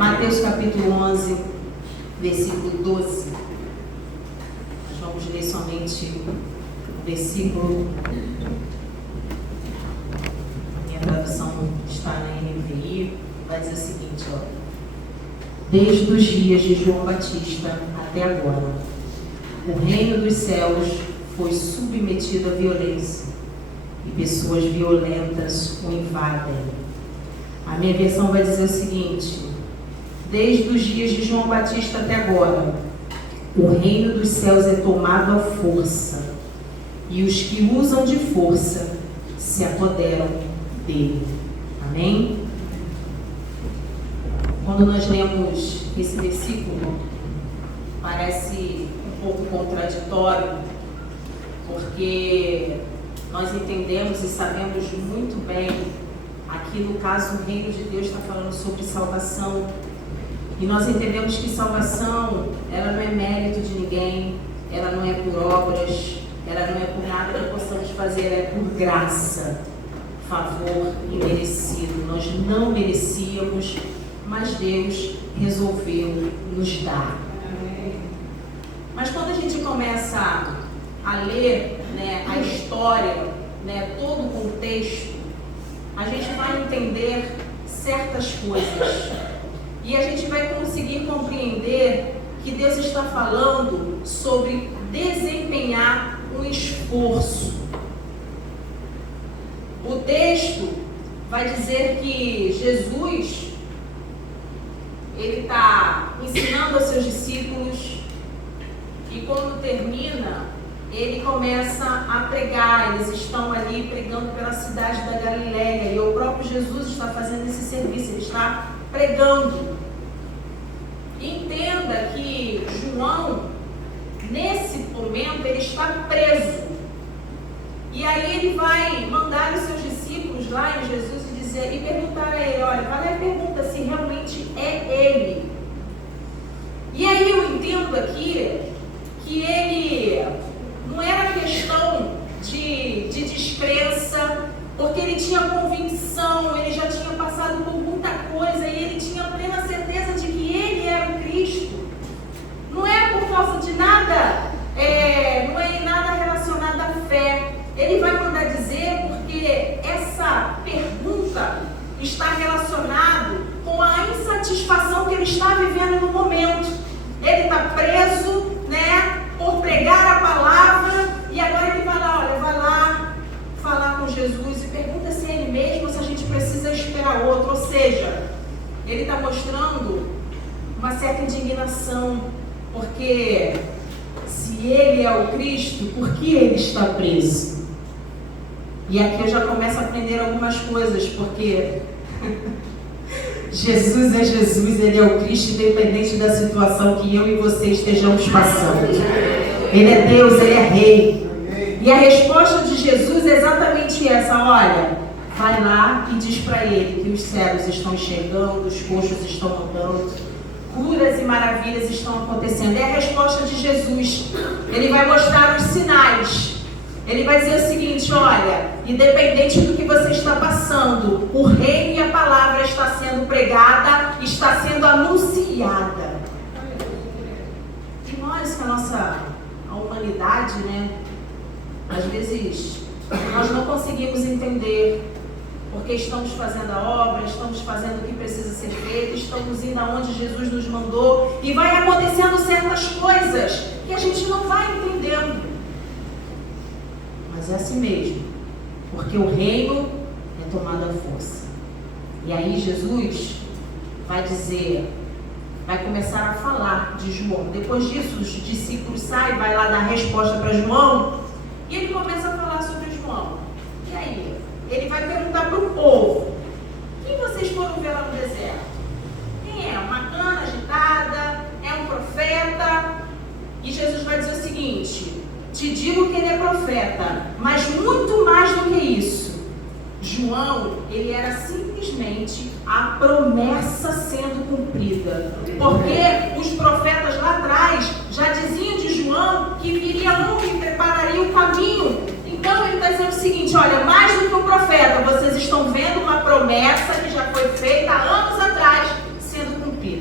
Mateus capítulo 11, versículo 12. Nós vamos ler somente o versículo. A minha tradução está na NVI. Vai dizer o seguinte, ó. Desde os dias de João Batista até agora, o reino dos céus foi submetido à violência e pessoas violentas o invadem. A minha versão vai dizer o seguinte: desde os dias de João Batista até agora, o reino dos céus é tomado à força e os que usam de força se apoderam dele. Amém? Quando nós lemos esse versículo, parece um pouco contraditório, porque nós entendemos e sabemos muito bem, aqui no caso o reino de Deus está falando sobre salvação, e nós entendemos que salvação, ela não é mérito de ninguém, ela não é por obras, ela não é por nada que possamos fazer, ela é por graça, favor imerecido. Nós não merecíamos, mas Deus resolveu nos dar. Mas quando a gente começa a ler, a história, todo o contexto, a gente vai entender certas coisas. E a gente vai conseguir compreender que Deus está falando sobre desempenhar um esforço. O texto vai dizer que Jesus, ele está ensinando aos seus discípulos, e quando termina, ele começa a pregar. Eles estão ali pregando pela cidade da Galileia, e o próprio Jesus está fazendo esse serviço, ele está pregando. Entenda que João, nesse momento, ele está preso. E aí ele vai mandar os seus discípulos lá em Jesus e perguntar a ele, olha, vale a pergunta se realmente é ele. E aí eu entendo aqui que ele não era questão de descrença, porque ele tinha convicção, ele já tinha passado por muita coisa e ele tinha plena certeza de que ele era o Cristo. Não é por causa de nada, não é nada relacionado à fé. Ele vai mandar dizer porque essa pergunta está relacionada com a insatisfação que ele está vivendo no momento. Ele está preso, por pregar a palavra, e agora ele vai lá falar com Jesus e pergunta se é ele mesmo ou se a gente precisa esperar outro. Ou seja, ele está mostrando uma certa indignação, porque se ele é o Cristo, por que ele está preso? E aqui eu já começo a aprender algumas coisas, porque Jesus é Jesus, ele é o Cristo, independente da situação que eu e você estejamos passando. Ele é Deus, ele é Rei. E a resposta de Jesus é exatamente essa: olha, vai lá e diz para ele que os cegos estão enxergando, os coxos estão andando, curas e maravilhas estão acontecendo. É a resposta de Jesus. Ele vai mostrar os sinais. Ele vai dizer o seguinte: olha, independente do que você está passando, o reino e a palavra está sendo pregada, está sendo anunciada. E nós, com a humanidade, às vezes nós não conseguimos entender, porque estamos fazendo a obra, estamos fazendo o que precisa ser feito, estamos indo aonde Jesus nos mandou, e vai acontecendo certas coisas que a gente não vai entendendo. Mas é assim mesmo, porque o reino é tomado à força. E aí Jesus vai começar a falar de João. Depois disso, os discípulos saem, vai lá dar resposta para João, e ele começa a falar sobre João. E aí, ele vai perguntar para o povo: quem vocês foram ver lá no deserto? Quem é? Uma cana agitada? É um profeta? E Jesus vai dizer o seguinte: te digo que ele é profeta, mas muito mais do que isso. João, ele era simplesmente a promessa sendo cumprida. Porque os profetas lá atrás já diziam de João que viria um que prepararia o caminho. Então ele está dizendo o seguinte: olha, mais do que um profeta, vocês estão vendo uma promessa que já foi feita há anos atrás sendo cumprida.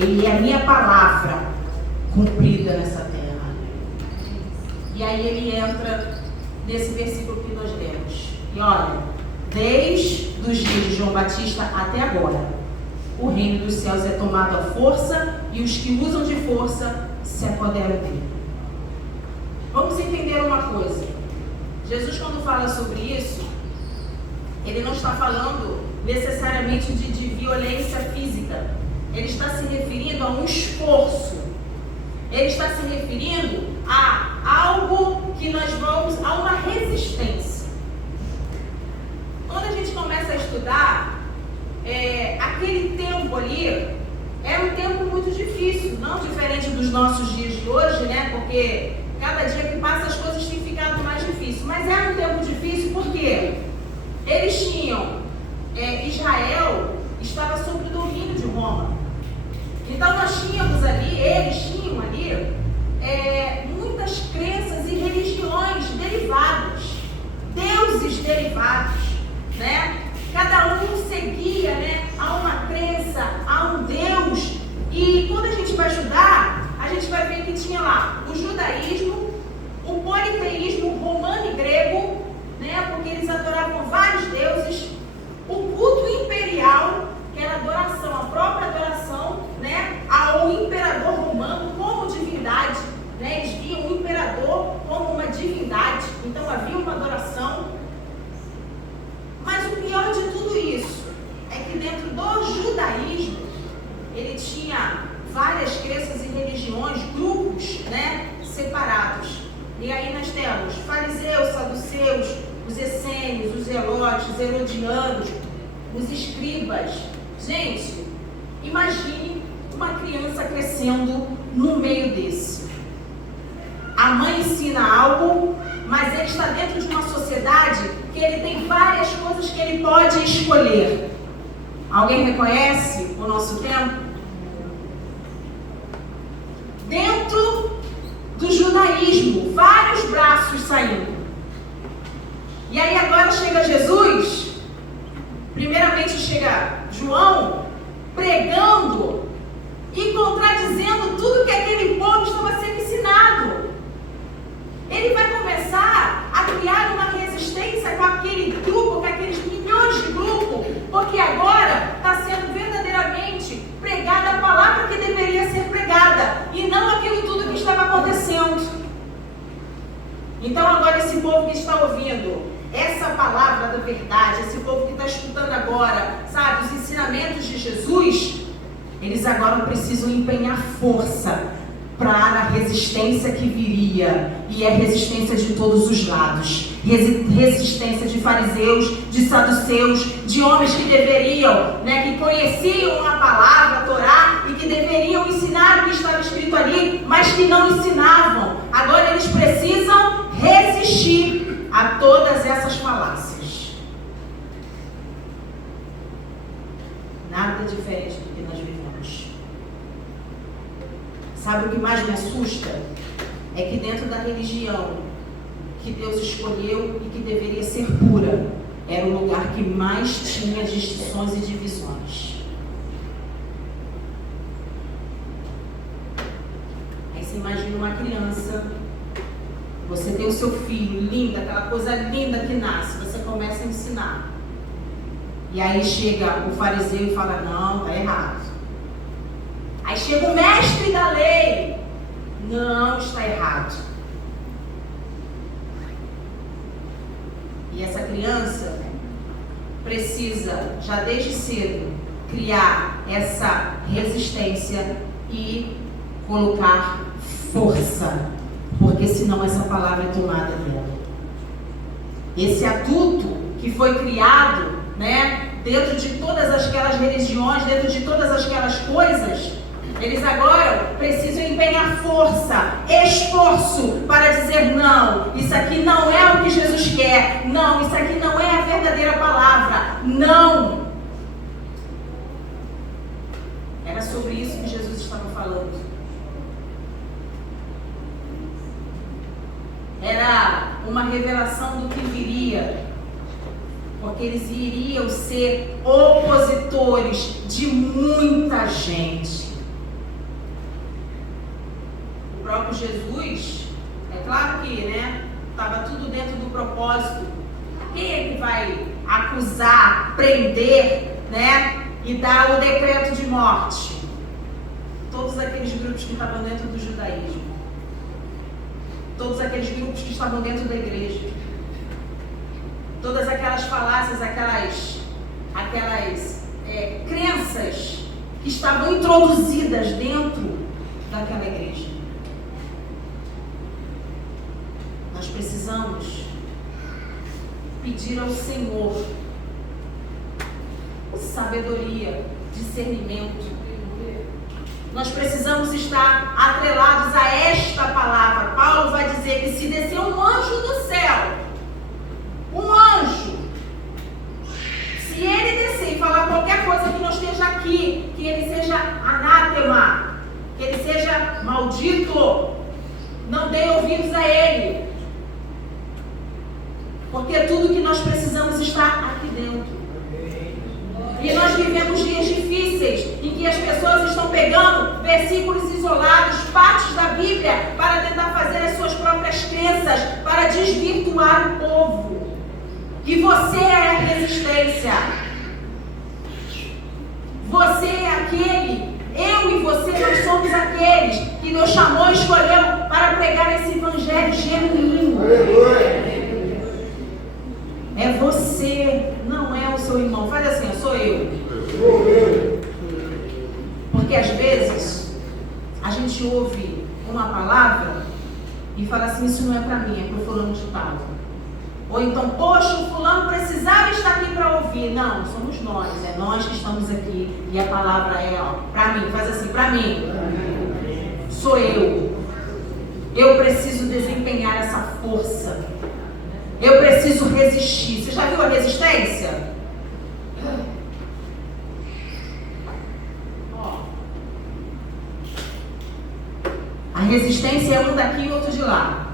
Ele é a minha palavra cumprida nessa terra. E aí ele entra nesse versículo que nós lemos. E olha, desde os dias de João Batista até agora, o reino dos céus é tomado à força e os que usam de força se apoderam dele. Vamos entender uma coisa. Jesus, quando fala sobre isso, ele não está falando necessariamente de violência física. Ele está se referindo a um esforço. Ele está se referindo a algo que nós vamos, a uma resistência. Quando a gente começa a estudar, aquele tempo ali era um tempo muito difícil, não diferente dos nossos dias de hoje, né? Porque cada dia que passa as coisas têm ficado mais difíceis. Mas era um tempo difícil porque eles tinham, Israel estava sob o domínio de Roma. Então nós tínhamos ali, eles tinham ali, muitas crenças e religiões derivadas, deuses derivados, né? Cada um seguia, né, a uma crença, a um Deus. E quando a gente vai estudar, a gente vai ver que tinha lá o judaísmo, o politeísmo romano e grego, né, porque eles adoravam vários deuses, o culto imperial, que era a adoração, a própria adoração, né, ao imperador romano como divindade, né, eles viam o imperador como uma divindade, então havia uma adoração. Mas o pior de tudo isso é que dentro do judaísmo ele tinha várias crenças e religiões, grupos, né, separados. E aí nós temos fariseus, saduceus, os essênios, os zelotes, os herodianos, os escribas. Gente, imagine uma criança crescendo no meio desse. A mãe ensina algo, mas ele está dentro de uma sociedade que ele tem várias coisas que ele pode escolher. Alguém reconhece o nosso tempo? Dentro do judaísmo, vários braços saindo. E aí agora chega Jesus, primeiramente chega João, pregando e contradizendo tudo que aquele povo estava sendo ensinado. Ele vai começar a criar uma resistência com aquele grupo, com aqueles milhões de grupos, porque agora está sendo verdadeiramente pregada a palavra que deveria ser pregada, e não aquilo tudo que estava acontecendo. Então agora esse povo que está ouvindo essa palavra da verdade, esse povo que está escutando agora, sabe, os ensinamentos de Jesus, eles agora precisam empenhar força para a resistência que viria, e é resistência de todos os lados, resistência de fariseus, de saduceus, de homens que deveriam, né, que conheciam a palavra, a Torá, e que deveriam ensinar o que estava escrito ali, mas que não ensinavam. Agora eles precisam resistir a todas essas falácias. Nada diferente do que nós vivemos. Sabe o que mais me assusta? É que dentro da religião que Deus escolheu e que deveria ser pura, era o lugar que mais tinha distinções e divisões. Aí você imagina uma criança, você tem o seu filho, linda, aquela coisa linda que nasce, você começa a ensinar. E aí chega o fariseu e fala, não, está errado. Aí chega o mestre da lei, não, está errado. E essa criança precisa, já desde cedo, criar essa resistência e colocar força, porque senão essa palavra é tomada dela. Esse adulto que foi criado, né, dentro de todas aquelas religiões, dentro de todas aquelas coisas, eles agora precisam empenhar força, esforço para dizer não, isso aqui não é o que Jesus quer, não, isso aqui não é a verdadeira palavra, não. Era sobre isso que Jesus estava falando. Era uma revelação do que viria, porque eles iriam ser opositores de muita gente. que, né, estava tudo dentro do propósito. Quem é que vai acusar, prender, né, e dar o decreto de morte? Todos aqueles grupos que estavam dentro do judaísmo. Todos aqueles grupos que estavam dentro da igreja. Todas aquelas falácias, aquelas crenças que estavam introduzidas dentro daquela igreja. Nós precisamos pedir ao Senhor sabedoria, discernimento. Nós precisamos estar atrelados a esta palavra. Paulo vai dizer que se descer um anjo do céu, um anjo, se ele descer e falar qualquer coisa que não esteja aqui, que ele seja anátema, que ele seja maldito, não dê ouvidos a ele, porque tudo que nós precisamos está aqui dentro. E nós vivemos dias difíceis, em que as pessoas estão pegando versículos isolados, partes da Bíblia, para tentar fazer as suas próprias crenças, para desvirtuar o povo. E você é a resistência. Você é aquele, eu e você, nós somos aqueles que Deus chamou e escolheu para pregar esse evangelho genuíno. É você, não é o seu irmão. Faz assim, sou eu. Porque às vezes a gente ouve uma palavra e fala assim, isso não é para mim, é para o fulano de tal. Ou então, poxa, o fulano precisava estar aqui para ouvir. Não, somos nós, é nós que estamos aqui. E a palavra é, para mim, faz assim, para mim. Sou eu. Eu preciso desempenhar essa força. Eu preciso resistir. Você já viu a resistência? A resistência é um daqui e outro de lá.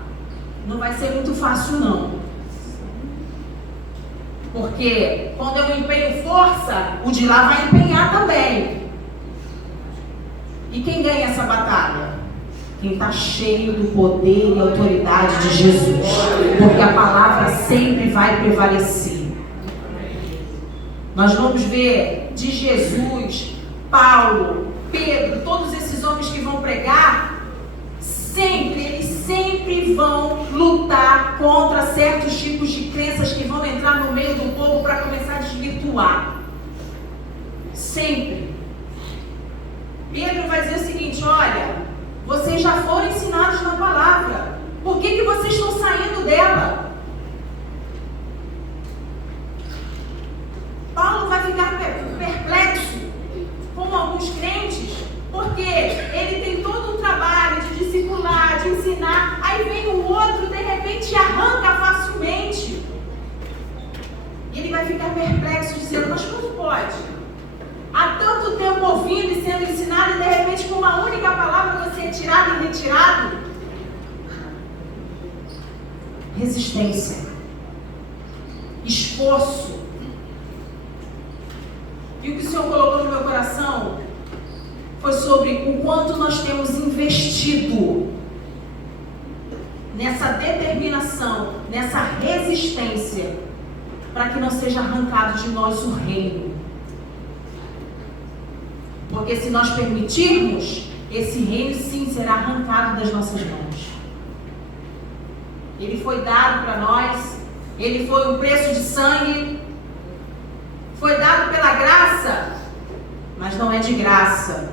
Não vai ser muito fácil, não. Porque quando eu empenho força, o de lá vai empenhar também. E quem ganha essa batalha? Quem está cheio do poder e autoridade de Jesus. Porque a palavra sempre vai prevalecer. Nós vamos ver de Jesus, Paulo, Pedro, todos esses homens que vão pregar, eles sempre vão lutar contra certos tipos de crenças que vão entrar no meio do povo para começar a desvirtuar. Sempre. Pedro vai dizer o seguinte, olha, vocês já foram ensinados na palavra. Por que vocês estão saindo dela? Paulo vai ficar perplexo com alguns crentes, porque ele tem todo um trabalho de discipular, de ensinar, aí vem um outro e de repente arranca facilmente. E ele vai ficar perplexo, dizendo, mas como pode? Há tanto tempo ouvindo e sendo ensinado e de repente com uma única palavra você é tirado e retirado? Resistência. Esforço. E o que o Senhor colocou no meu coração foi sobre o quanto nós temos investido nessa determinação, nessa resistência, para que não seja arrancado de nós o reino. Porque se nós permitirmos, esse reino sim será arrancado das nossas mãos. Ele foi dado para nós, ele foi um preço de sangue, foi dado pela graça, mas não é de graça.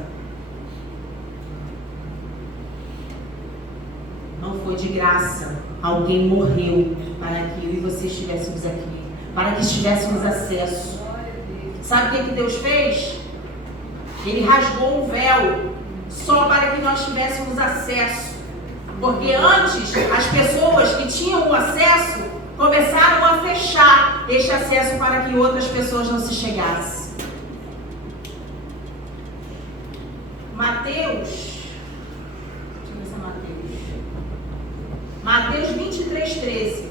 Não foi de graça. Alguém morreu para que eu e você estivéssemos aqui, para que tivéssemos acesso. Sabe o que Deus fez? Ele rasgou o véu só para que nós tivéssemos acesso. Porque antes, as pessoas que tinham o acesso começaram a fechar este acesso para que outras pessoas não se chegassem. Mateus 23:13.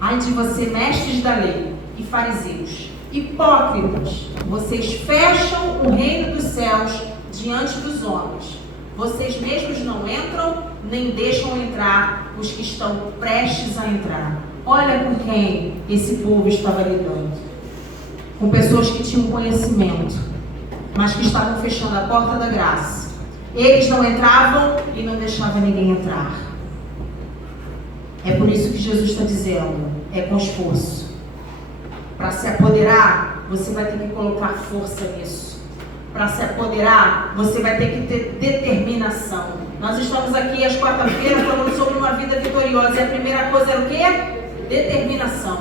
Ai de você, mestres da lei e fariseus, hipócritas, vocês fecham o reino dos céus diante dos homens. vocês mesmos não entram, nem deixam entrar os que estão prestes a entrar. Olha com quem esse povo estava lidando. Com pessoas que tinham conhecimento, mas que estavam fechando a porta da graça. Eles não entravam e não deixavam ninguém entrar. É por isso que Jesus está dizendo, é com esforço. Para se apoderar, você vai ter que colocar força nisso. Para se apoderar, você vai ter que ter determinação. Nós estamos aqui às quarta-feiras falando sobre uma vida vitoriosa. E a primeira coisa era o quê? Determinação.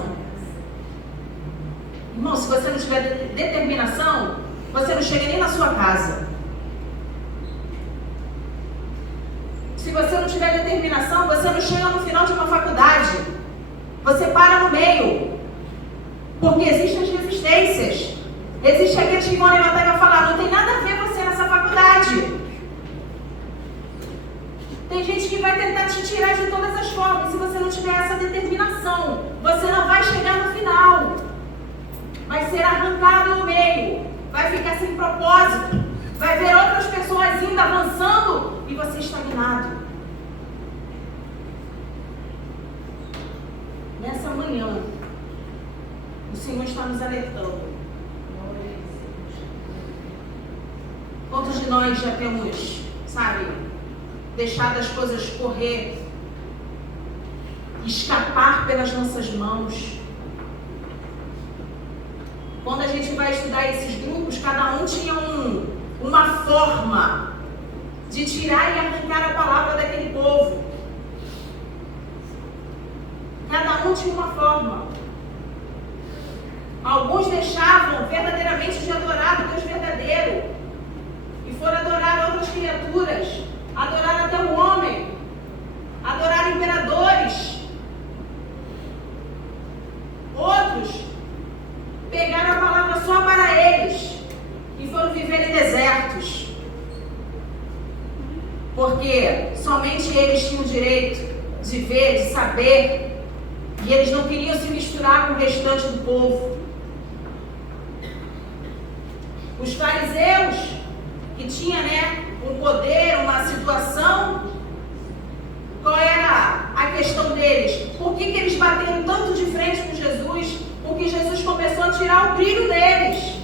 Irmão, se você não tiver determinação, você não chega nem na sua casa. Se você não tiver determinação, você não chega no final de uma faculdade. Você para no meio. Porque existem as resistências. Existe aqueles que vão levantar e vão falar, não tem nada a ver você nessa faculdade. Tem gente que vai tentar te tirar de todas as formas. Se você não tiver essa determinação, você não vai chegar no final. Vai ser arrancado no meio. Vai ficar sem propósito. Vai ver outras pessoas indo, avançando e você estagnado. Nessa manhã, o Senhor está nos alertando. Quantos de nós já temos, sabe, deixado as coisas correr, escapar pelas nossas mãos? Quando a gente vai estudar esses grupos, cada um tinha uma forma de tirar e arrancar a palavra daquele povo. Cada um tinha uma forma. Alguns deixavam verdadeiramente de adorar o Deus verdadeiro e foram adorar outras criaturas, adorar até o homem, adorar imperadores. Outros pegaram a palavra só para eles e foram viver em desertos, porque somente eles tinham o direito de ver, de saber, e eles não queriam se misturar com o restante do povo. Os fariseus, que tinham, um poder, uma situação, qual era a questão deles? Por que eles bateram tanto de frente com Jesus? Porque Jesus começou a tirar o brilho deles.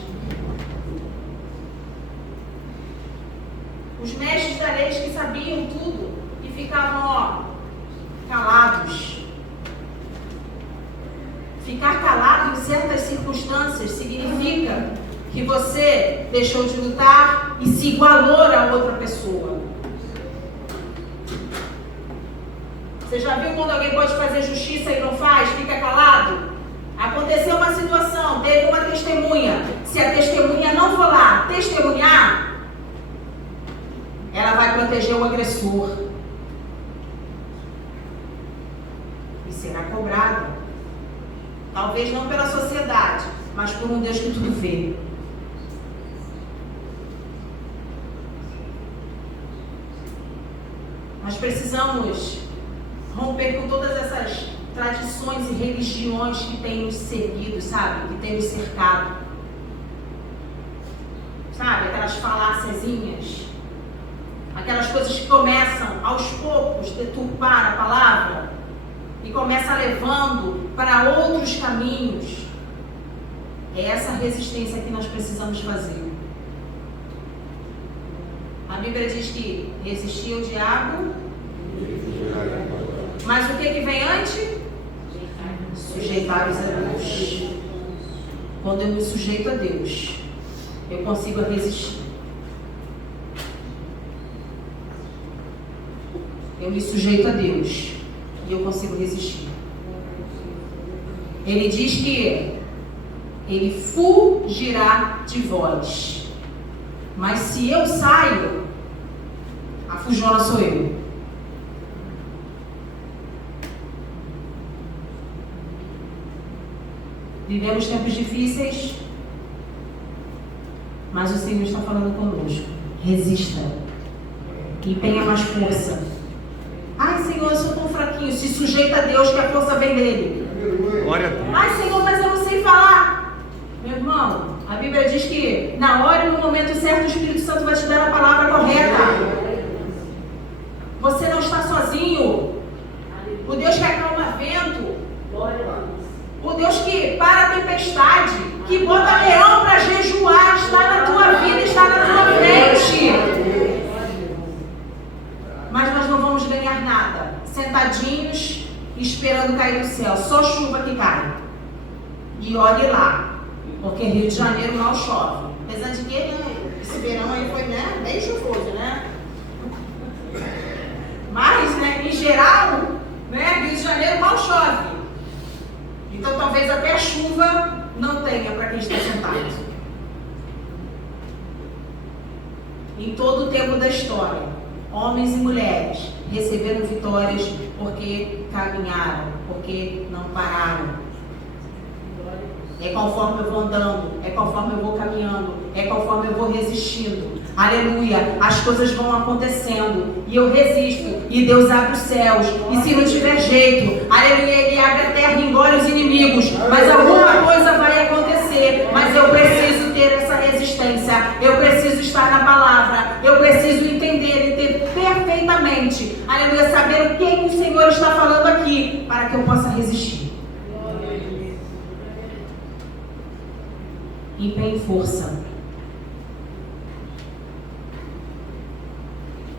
Os mestres da lei que sabiam tudo e ficavam, calados. Ficar calado em certas circunstâncias significa que você deixou de lutar e se igualou a outra pessoa. Você já viu quando alguém pode fazer justiça e não faz? Fica calado? Aconteceu uma situação, teve uma testemunha. Se a testemunha não for lá testemunhar, ela vai proteger o agressor. E será cobrada. Talvez não pela sociedade, mas por um Deus que tudo vê. Nós precisamos romper com todas essas tradições e religiões que têm nos seguido, sabe? Que têm nos cercado. Sabe? Aquelas faláciazinhas. Aquelas coisas que começam, aos poucos, deturpar a palavra e começa levando para outros caminhos. É essa resistência que nós precisamos fazer. A Bíblia diz que resistir ao diabo, mas o que vem antes? Sujeitar-os a Deus. Quando eu me sujeito a Deus, eu consigo resistir. Eu me sujeito a Deus e eu consigo resistir. Ele diz que ele fugirá de vós. Mas se eu saio, a fujona sou eu. Vivemos tempos difíceis, mas o Senhor está falando conosco. Resista. Empenha mais força. Ai, Senhor, eu sou tão fraquinho. Se sujeita a Deus, que a força vem dele. Glória a Deus. Ai, Senhor, mas eu não sei falar. Meu irmão, a Bíblia diz que na hora e no momento certo o Espírito Santo vai te dar a palavra correta. Você não está sozinho. O Deus que acalma vento. O Deus que para a tempestade, que bota leão para jejuar, está na tua vida, está na tua frente. Mas nós não vamos ganhar nada, sentadinhos, esperando cair do céu, só chuva que cai. E olhe lá, porque Rio de Janeiro mal chove. Apesar de que esse verão aí foi, né, bem chuvoso, né? Mas, né, em geral, né, Rio de Janeiro mal chove. Então talvez até a chuva não tenha para quem está sentado. Em todo o tempo da história, homens e mulheres receberam vitórias porque caminharam, porque não pararam. É conforme eu vou andando, é conforme eu vou caminhando, é conforme eu vou resistindo. Aleluia, as coisas vão acontecendo e eu resisto e Deus abre os céus. E se não tiver jeito, aleluia, Ele abre a terra e engole os inimigos. Mas alguma coisa vai acontecer. Mas eu preciso ter essa resistência. Eu preciso estar na palavra. Eu preciso entender e ter perfeitamente, aleluia, saber o que o Senhor está falando aqui para que eu possa resistir. Empenhe força.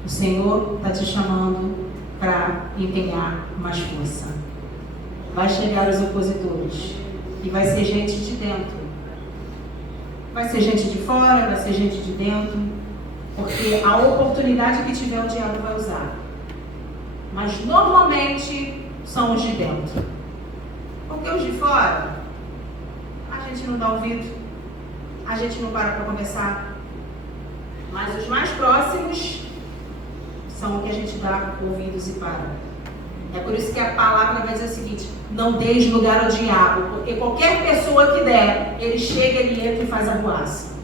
O Senhor está te chamando para empenhar mais força. Vai chegar os opositores. E vai ser gente de dentro. Vai ser gente de fora, vai ser gente de dentro. Porque a oportunidade que tiver o diabo vai usar. Mas normalmente são os de dentro. Porque os de fora, a gente não dá ouvido. A gente não para conversar. Mas os mais próximos são o que a gente dá ouvidos e para. É por isso que a palavra vai dizer o seguinte: não deis lugar ao diabo, porque qualquer pessoa que der, ele chega, ele entra e faz a arruaça.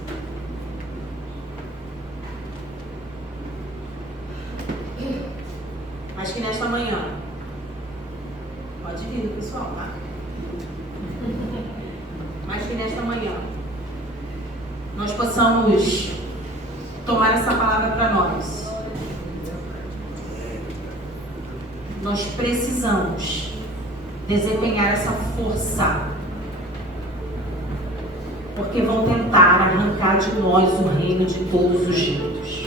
Mas que nesta manhã, pode vir, pessoal, tá? Mas que nesta manhã nós possamos tomar essa palavra para nós. Nós precisamos desempenhar essa força, porque vão tentar arrancar de nós o reino de todos os jeitos.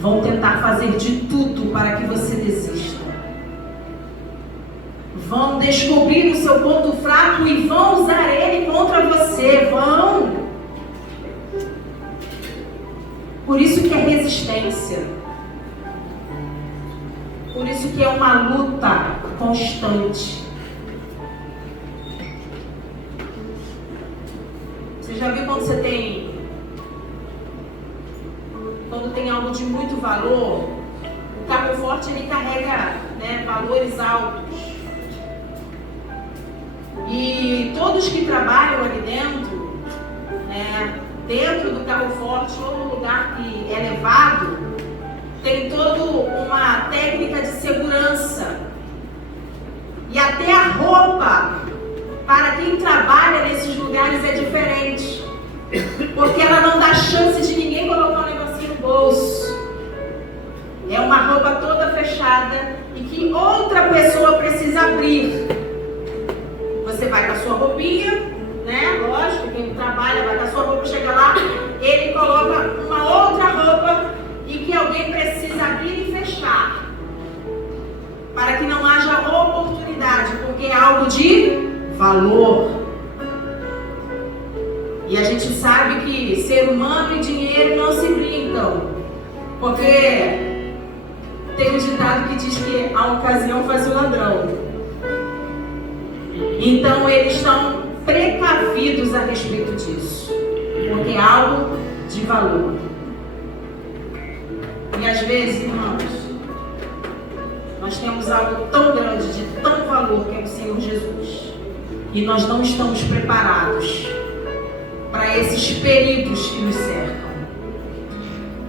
Vão tentar fazer de tudo para que você desista. Vão descobrir o seu ponto fraco e vão usar ele contra você. Vão. Por isso que é resistência. Por isso que é uma luta constante. Você já viu quando quando tem algo de muito valor, o carro forte ele carrega, né, valores altos. E todos que trabalham ali dentro, né, dentro do carro forte ou no lugar que é levado, tem toda uma técnica de segurança. E até a roupa para quem trabalha nesses lugares é diferente. Porque ela não dá chance de ninguém colocar um negocinho no bolso. É uma roupa toda fechada e que outra pessoa precisa abrir. Você vai com a sua roupinha, né? Lógico, quem trabalha vai com a sua roupa, chega lá, ele coloca uma outra roupa e que alguém precisa abrir e fechar. Para que não haja oportunidade, porque é algo de valor. E a gente sabe que ser humano e dinheiro não se brincam. Porque tem um ditado que diz que a ocasião faz o ladrão. Então eles estão precavidos a respeito disso. Porque é algo de valor. E às vezes, irmãos, nós temos algo tão grande, de tão valor, que é o Senhor Jesus. E nós não estamos preparados para esses perigos que nos cercam.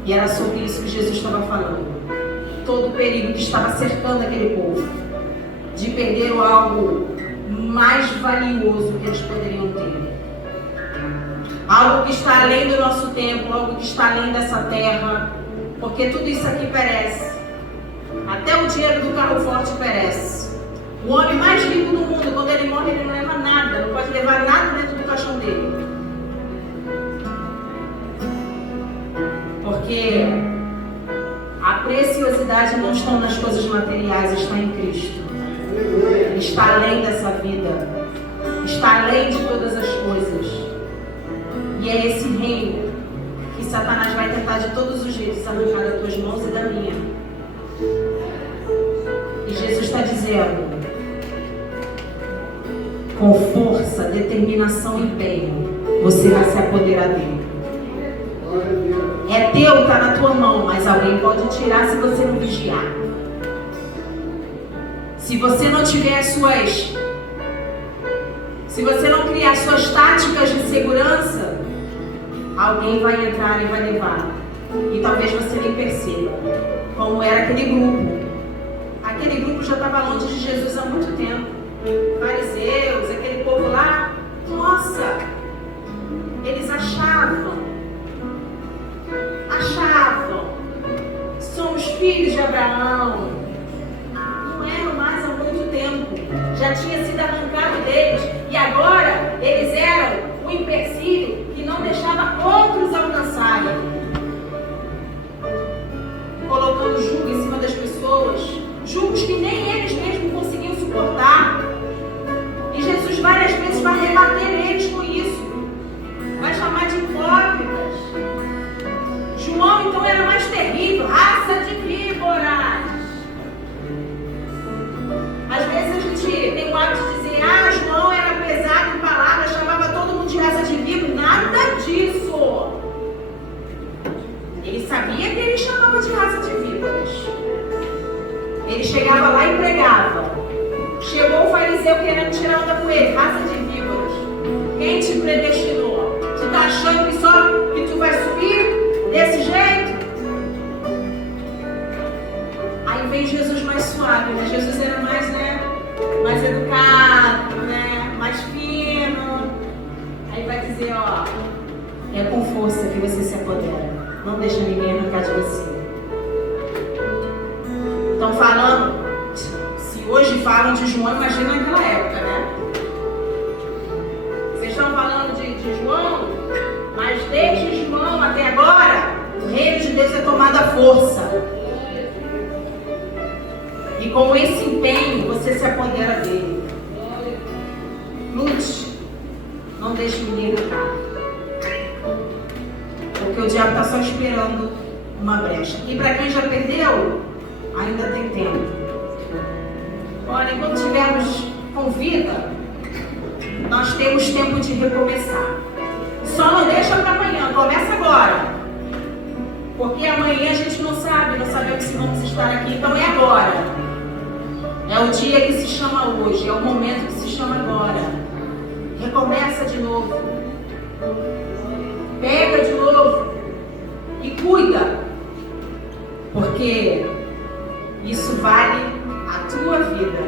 E era sobre isso que Jesus estava falando. Todo o perigo que estava cercando aquele povo. De perder algo mais valioso que eles poderiam ter. Algo que está além do nosso tempo, algo que está além dessa terra. Porque tudo isso aqui perece. Até o dinheiro do carro forte perece. O homem mais rico do mundo, quando ele morre, ele não leva nada. Não pode levar nada dentro do caixão dele. Porque a preciosidade não está nas coisas materiais, está em Cristo. Está além dessa vida. Está além de todas as coisas. E é esse reino que Satanás vai tentar de todos os jeitos arrancar das tuas mãos e da minha. E Jesus está dizendo, com força, determinação e empenho, você vai se apoderar dele. É teu, está na tua mão, mas alguém pode tirar se você não vigiar. Se você não tiver se você não criar suas táticas de segurança, alguém vai entrar e vai levar. E talvez você nem perceba. Como era aquele grupo. Aquele grupo já estava longe de Jesus há muito tempo. Fariseus, aquele povo lá. Nossa! Eles achavam. Somos filhos de Abraão. Não eram mais há muito tempo. Já tinha sido arrancado deles. E agora eles eram o empecilho que não deixava outros alcançarem. Colocando jugo em cima das pessoas. Jugos que nem eles mesmos conseguiam suportar. E Jesus várias vezes vai rebater eles com isso. Vai chamar de hipócritas. João então era mais terrível. Raça de víboras. Às vezes a gente tem o hábito de dizer, João era pesado em palavras, chamava todo mundo de raça de víbora. Nada disso. Ele sabia que ele chamava de raça de víboras. Ele chegava lá e pregava. Chegou o fariseu querendo tirar onda com ele. Raça de víboras. Quem te predestinou? Tu tá achando que tu vai subir desse jeito? Aí vem Jesus mais suave, né? Jesus era mais educado, né? Mais fino. Aí vai dizer, é com força que você se apodera. Não deixa ninguém arrancar de você. Estão falando, se hoje falam de João, imagina naquela época, né? Vocês estão falando de João, mas desde João até agora, o reino de Deus é tomado à força. E com esse empenho, você se apodera dele. Lute. Não deixe ninguém arrancar. Porque o diabo está só esperando uma brecha. E para quem já perdeu, ainda tem tempo. Olha, enquanto estivermos com vida, nós temos tempo de recomeçar. Só não deixa para amanhã, começa agora. Porque amanhã a gente não sabemos se vamos estar aqui, então é agora. É o dia que se chama hoje, é o momento que se chama agora. Recomeça de novo. Pega de novo. E cuida. Porque isso vale a tua vida.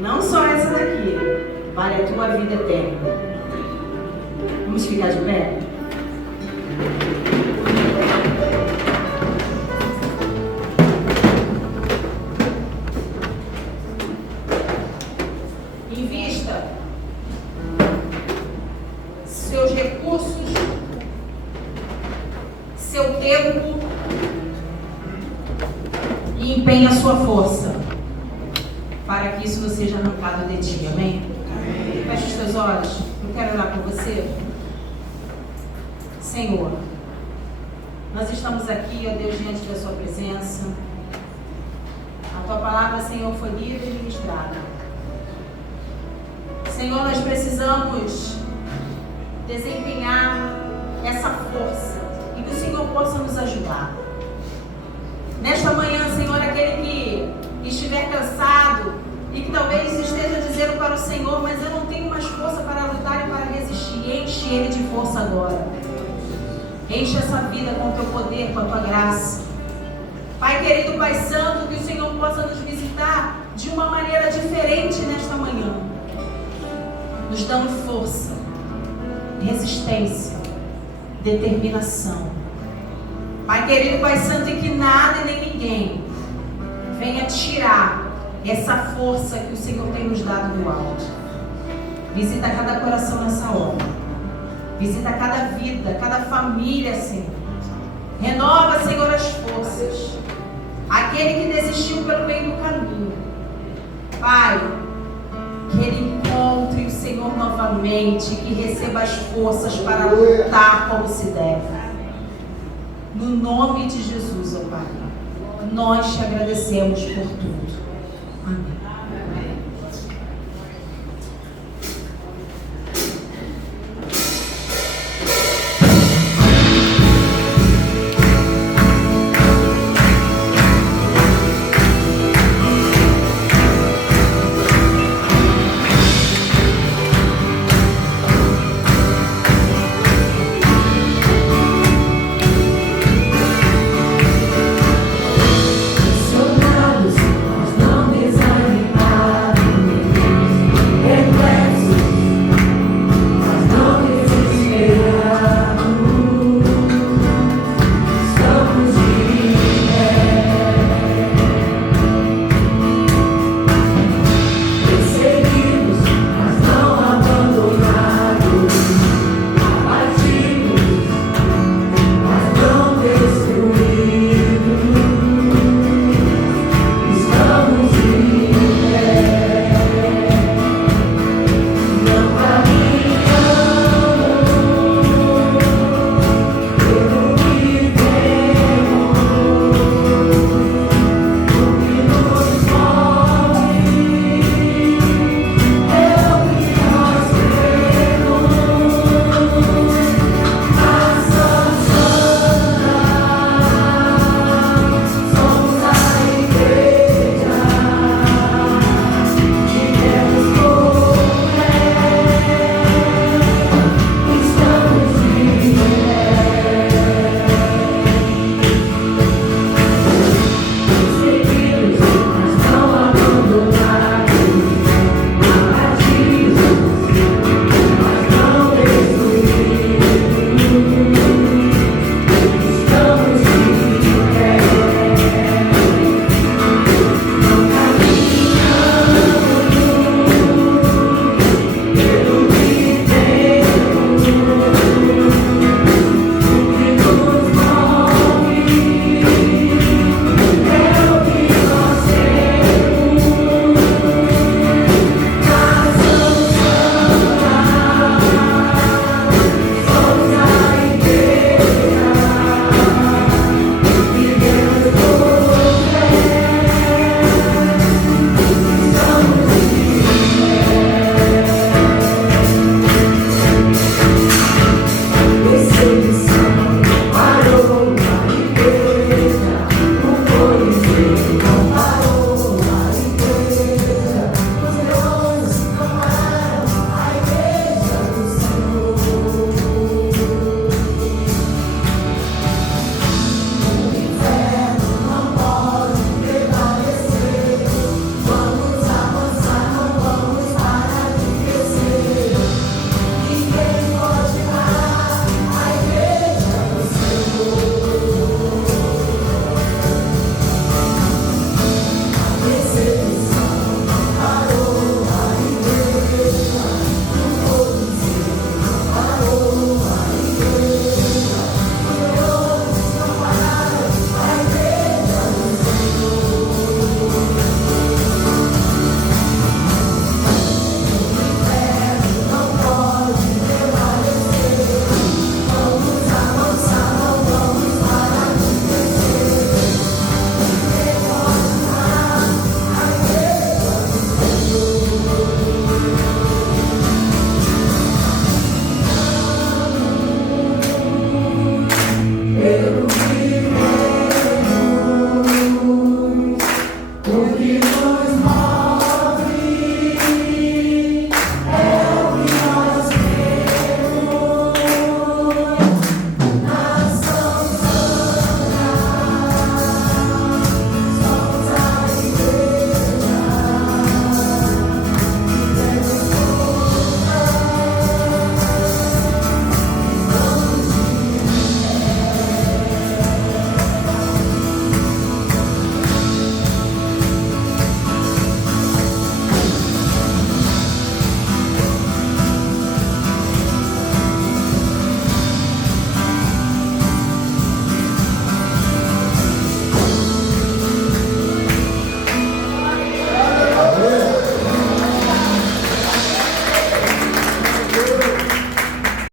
Não só essa daqui. Vale a tua vida eterna. Vamos ficar de pé? Invista seus recursos, seu tempo e empenhe a sua força para que isso não seja arrancado de ti, amém? Feche os teus olhos, eu quero orar por você. Senhor, nós estamos aqui, ó Deus, diante da sua presença. A tua palavra, Senhor, foi lida e ministrada. Senhor, nós precisamos desempenhar essa força e que o Senhor possa nos ajudar. Nesta manhã, Senhor, aquele que estiver cansado e que talvez esteja dizendo para o Senhor, mas eu não tenho mais força para lutar e para resistir, enche ele de força agora. Enche essa vida com o teu poder, com a tua graça. Pai querido, Pai Santo, que o Senhor possa nos visitar de uma maneira diferente nesta manhã, nos dando força, resistência, determinação. Pai querido, Pai Santo, e que nada e nem ninguém venha tirar essa força que o Senhor tem nos dado do alto. Visita cada coração nessa hora. Visita cada vida, cada família, Senhor. Renova, Senhor, as forças. Aquele que desistiu pelo meio do caminho, Pai, que ele encontre o Senhor novamente, que receba as forças para lutar como se deve. No nome de Jesus, ó Pai, nós te agradecemos por tudo.